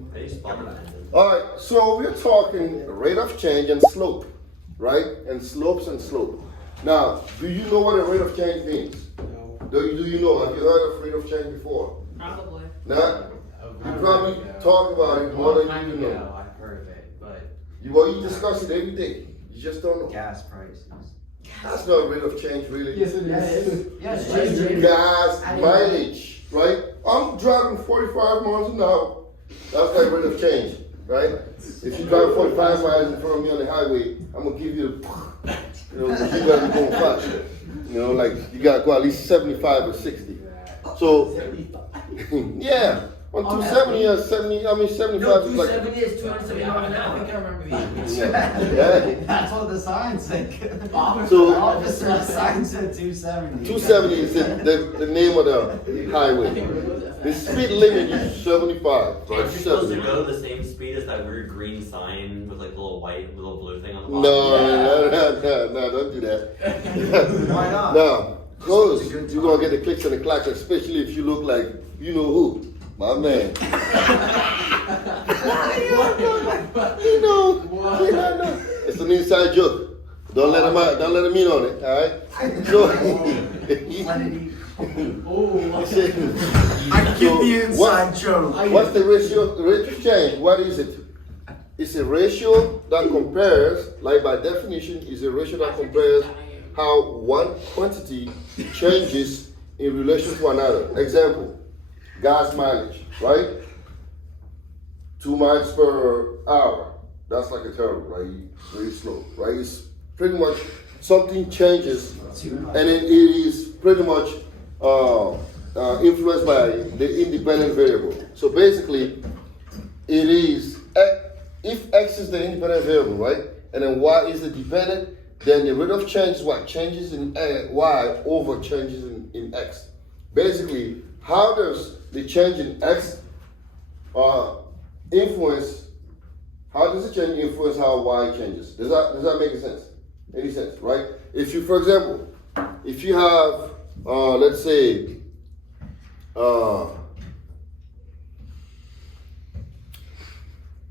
All right, so we're talking rate of change and slope, right? And slopes and slope. Now, do you know what a rate of change means? No. Do you know? Have you heard of rate of change before? Probably. Not? You probably talk about it more than you know. I've heard of it, but You discuss it every day. You just don't know. gas prices. That's not rate of change, really. Yes, it is. Yes, Gas mileage, right? I'm driving 45 miles an hour. That's like rate of change, right? If you drive 45 miles in front of me on the highway, I'm gonna give you the, you gotta be going fast. You know, like you gotta go at least 75 or 60. So, yeah. On 270 or 70, I mean 75 No, is like. 270 is 270 miles an hour. I think I remember the Yeah. That's what the sign said. So- Officer, the sign said 270. 270 is the name of the highway. The speed limit is 75. Aren't Right? you supposed to 70. go the same speed as that weird green sign with like the little white, little blue thing on the No, bottom? no, don't do that. Why not? No, because It's a good you're gonna get the clicks and the clacks, especially if you look like you know who. My man. You know. It's an inside joke. Don't let him out. Don't let him in on it. All right. So, I get the inside joke. what's the ratio? The rate of change. What is it? It's a ratio that compares, like by definition, is a ratio that compares how one quantity changes in relation to another. Example, gas mileage, right? 2 miles per hour. That's like a turtle, right? Very slow, right? It's pretty much something changes, and it is pretty much influenced by the independent variable. So basically, it is if x is the independent variable, right, and then y is the dependent, then the rate of change is what changes in y over changes in x. Basically, how does the change in x influence? How does the change influence how y changes? Does that make sense? Any sense, right? If you, for example, if you have, let's say,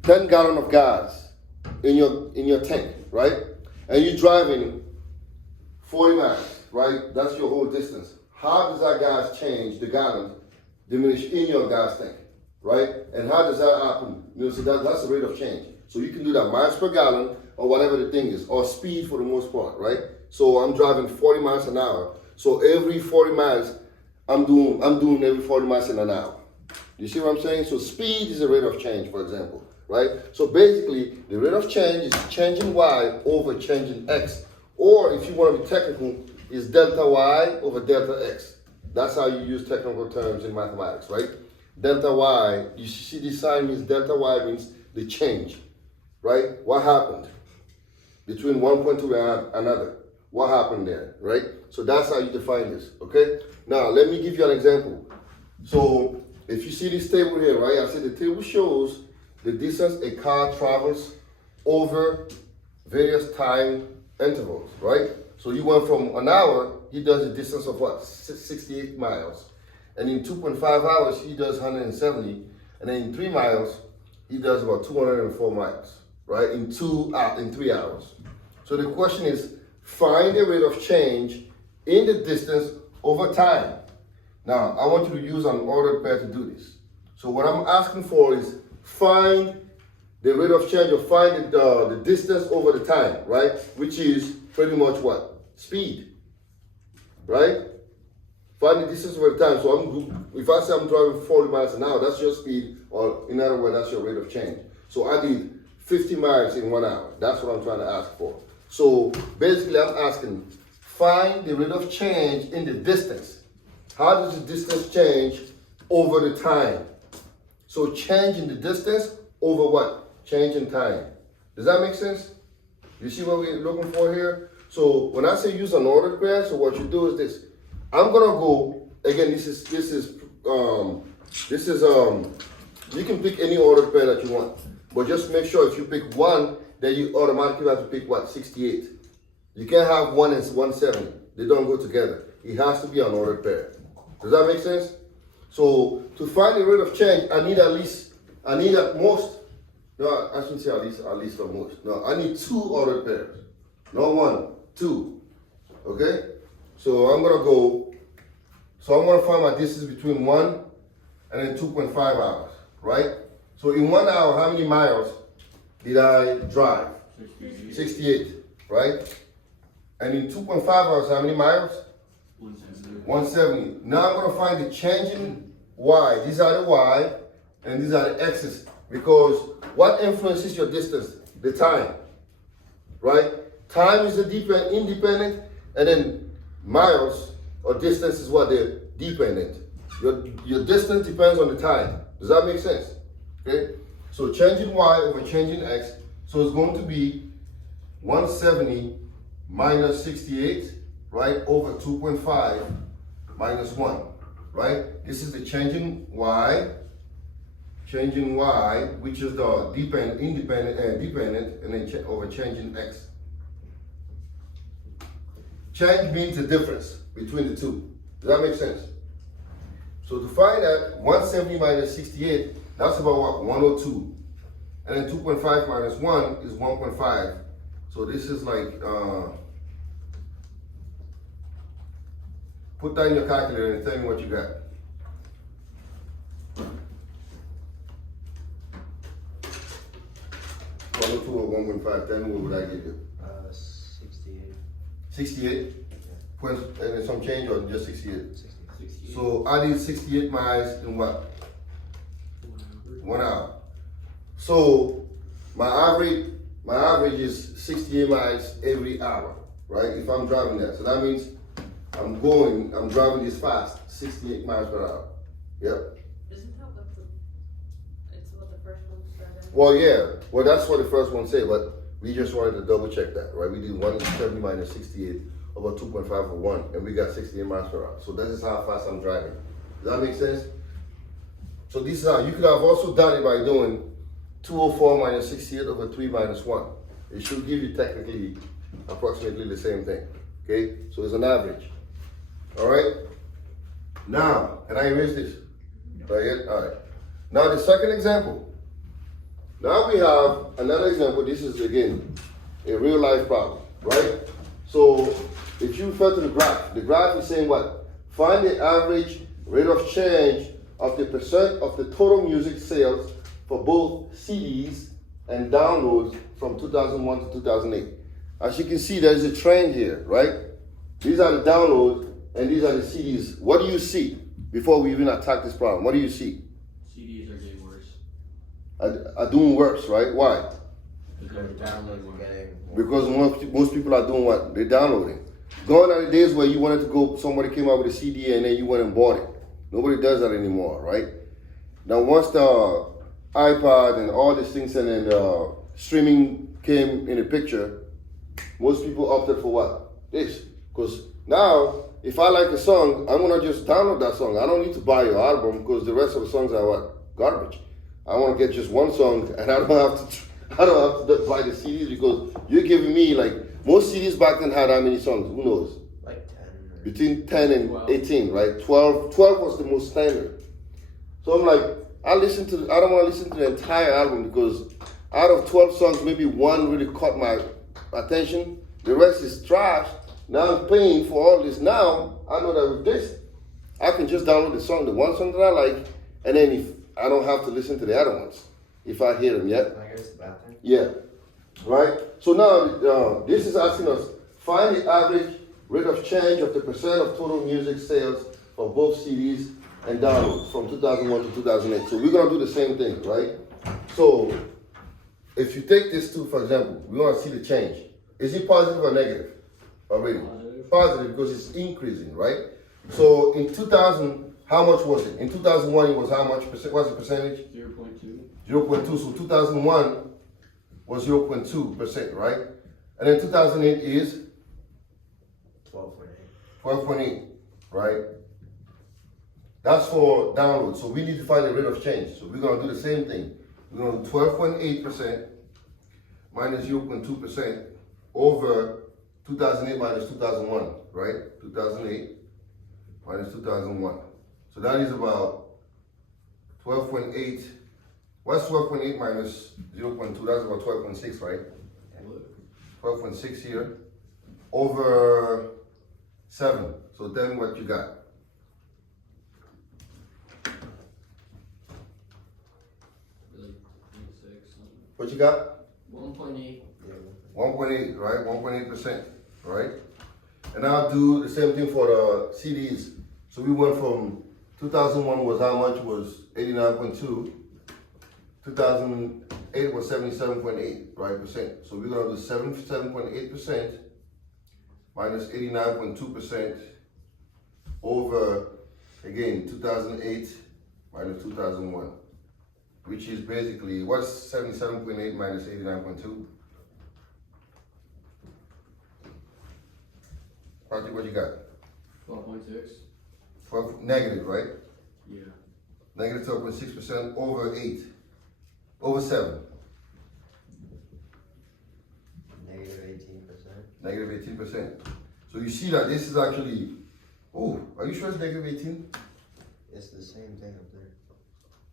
10 gallons of gas in your tank, right? And you're driving 40 miles, right? That's your whole distance. How does that gas change, the gallons diminish in your gas tank, right? And how does that happen? You know, so that's the rate of change. So you can do that miles per gallon or whatever the thing is, or speed for the most part, right? So I'm driving 40 miles an hour. So every 40 miles, I'm doing every 40 miles in an hour. You see what I'm saying? So speed is a rate of change, for example, right? So basically, the rate of change is changing y over changing x. Or if you want to be technical, is delta y over delta x. That's how you use technical terms in mathematics, right? Delta y, you see this sign means delta y means the change, right? What happened between one point to another? What happened there, right? So that's how you define this, okay? Now, let me give you an example. So if you see this table here, right? I said the table shows the distance a car travels over various time intervals, right? So you went from an hour, he does a distance of what? 68 miles. And in 2.5 hours, he does 170. And then in 3 miles, he does about 204 miles, right? In 3 hours. So the question is, find the rate of change in the distance over time. Now, I want you to use an ordered pair to do this. So what I'm asking for is find the rate of change, or find the distance over the time, right? Which is pretty much what? Speed, right? Find the distance over the time. So if I say I'm driving 40 miles an hour, that's your speed, or in other words, that's your rate of change. So I did 50 miles in 1 hour. That's what I'm trying to ask for. So basically, I'm asking, find the rate of change in the distance. How does the distance change over the time? So change in the distance over what? Change in time. Does that make sense? You see what we're looking for here? So when I say use an ordered pair, so what you do is this. I'm gonna go, again, this is you can pick any ordered pair that you want. But just make sure if you pick one, then you automatically have to pick what? 68. You can't have 1 and 170. They don't go together. It has to be an ordered pair. Does that make sense? So to find the rate of change, I need at least I need at most, no, I shouldn't say at least or most. No, I need 2 ordered pairs. Not 1, 2. Okay? So I'm gonna find my distance between 1 and then 2.5 hours, right? So in 1 hour, how many miles did I drive? 68, right? And in 2.5 hours, how many miles? 170. Now I'm gonna find the change in y. These are the y, and these are the x's. Because what influences your distance? The time, right? Time is the independent, and then miles or distance is what they're dependent. Your distance depends on the time. Does that make sense? Okay? So changing y over changing x, so it's going to be 170 minus 68, right, over 2.5 minus 1, right? This is the changing y, which is the independent and dependent, and then over changing x. Change means the difference between the two. Does that make sense? So to find that 170 minus 68, that's about what? 102. And then 2.5 minus 1 is 1.5. So this is like, put that in your calculator and tell me what you got. One or 2 or 1.5, tell me what would I give you? 68. 68? And then some change or just 68? 68. So I did 68 miles in what? 1 hour. So my average is 68 miles every hour, right? If I'm driving that. So that means I'm driving this fast, 68 miles per hour. Yep. Isn't that what it's what the first one said? Well, yeah. Well, that's what the first one said, but we just wanted to double check that, right? We did 170 minus 68 over 2.5 for 1, and we got 68 miles per hour. So that is how fast I'm driving. Does that make sense? So this is how, you could have also done it by doing 204 minus 68 over 3 minus 1. It should give you technically approximately the same thing, okay? So it's an average, all right? Now, can I erase this? Right? All right. Now the second example. Now we have another example. This is, again, a real life problem, right? So if you refer to the graph is saying what? Find the average rate of change of the percent of the total music sales for both CDs and downloads from 2001 to 2008. As you can see, there's a trend here, right? These are the downloads and these are the CDs. What do you see before we even attack this problem? What do you see? CDs are getting worse. Are doing worse, right? Why? Because the downloads are getting Because most people are doing what? They're downloading. Gone are the days where you wanted to go, somebody came out with a CD and then you went and bought it. Nobody does that anymore, right? Now once the iPod and all these things and then streaming came in the picture, most people opted for what? This. Because now, if I like a song, I'm gonna just download that song. I don't need to buy your album because the rest of the songs are what? Garbage. I wanna get just one song and I don't have to buy the CDs because you're giving me like, most CDs back then had how many songs? Who knows? Like 10. Between 10 and 12. 18, right? 12 was the most standard. So I'm like, I don't want to listen to the entire album because out of 12 songs, maybe one really caught my attention. The rest is trash. Now I'm paying for all this. Now I know that with this, I can just download the one song that I like, and then if I don't have to listen to the other ones, if I hear them yet. Can I go to the bathroom? Yeah, right? So now this is asking us, find the average rate of change of the percent of total music sales for both CDs and downloads from 2001 to 2008. So we're gonna do the same thing, right? So if you take this two, for example, we wanna see the change. Is it positive or negative already? Positive. Positive because it's increasing, right? So in 2000, how much was it? In 2001, it was how much percent? What's the percentage? 0.2. 0.2. So 2001 was 0.2%, right? And then 2008 is 12.8. 12.8, right? That's for download. So we need to find the rate of change. So we're gonna do the same thing. We're gonna do 12.8% minus 0.2% over 2008 minus 2001, right? 2008 minus 2001. So that is about 12.8 What's 12.8 minus 0.2? That's about 12.6, right? 12.6 here over 7. So tell me what you got. Like 26, What you got? 1.8. 1.8, right? 1.8%, right? And I'll do the same thing for the CDs. So we went from 2001 was how much? Was 89.2. 2008 was 77.8, right, percent. So we're gonna do 77.8% minus 89.2% over, again, 2008 minus 2001, which is basically, what's 77.8 minus 89.2? Patrick, what you got? 12.6. 12 negative, right? Yeah. Negative 12.6% over 8, over 7, Negative 18%. negative 18%. So you see that this is actually, oh, are you sure it's negative 18? It's the same thing up there.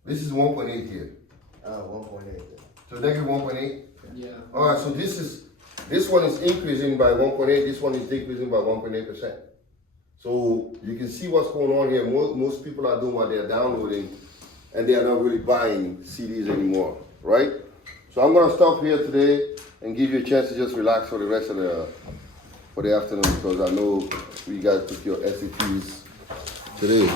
This is 1.8 here. Oh, 1.8. So negative 1.8. Yeah. All right, so this one is increasing by 1.8, this one is decreasing by 1.8%. So you can see what's going on here. Most people are doing what they're downloading and they are not really buying CDs anymore, right? So I'm gonna stop here today and give you a chance to just relax for the rest of the afternoon because I know you guys took your SATs today.